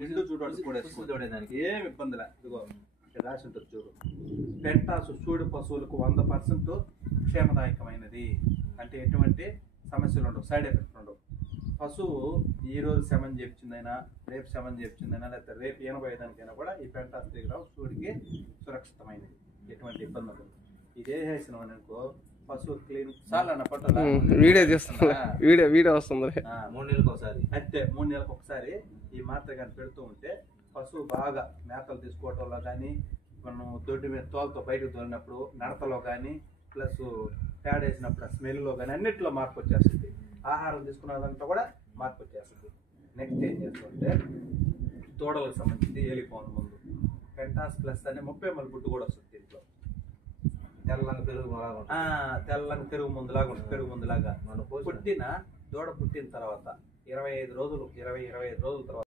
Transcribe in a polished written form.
నిండు చూడు చూడేదానికి ఏమి ఇబ్బంది లే. ఇదిగో రాసి ఉంటుంది చూడు, పెంటాసు చూడు పశువులకు 100% క్షేమదాయకమైనది. అంటే ఎటువంటి సమస్యలు ఉండవు, సైడ్ ఎఫెక్ట్ ఉండవు. పశువు ఈ రోజు శమన్ చెప్పిందైనా, రేపు శమన్ చెప్పిందైనా, లేకపోతే రేపు ఈనబోయేదానికైనా కూడా ఈ పెంటాస్ దగ్గర చూడికి సురక్షితమైనది, ఎటువంటి ఇబ్బంది ఉండదు. ఇదే వేసినాం అనుకో పశువు క్లీన్ చాలా పట్ల వీడియో తీస్తుంది, వీడియో వస్తుంది 3 నెలలకు ఒకసారి. అయితే 3 నెలలకు ఒకసారి ఈ మాత్ర కానీ పెడుతూ ఉంటే పశువు బాగా మేతలు తీసుకోవటంలో కానీ, మనం దొడ్డి మీద తోలతో బయటకు తోలినప్పుడు నడతలో కానీ, ప్లస్ పేడ వేసినప్పుడు స్మెల్లో కానీ అన్నింటిలో మార్పు వచ్చేస్తుంది. ఆహారం తీసుకున్నదంతా కూడా మార్పు వచ్చేస్తుంది. నెక్స్ట్ ఏం చేస్తుంటే దూడలకు సంబంధించి ఏలిపోను ముందు పెంటాస్ ప్లస్ అనే 30 ml గుడ్డు కూడా వస్తుంది దీంట్లో. తెల్లంగా పెరుగు ముందులాగా ఉంటుంది. పెరుగు ముందులాగా పుట్టిన దూడ పుట్టిన తర్వాత 25 రోజుల తర్వాత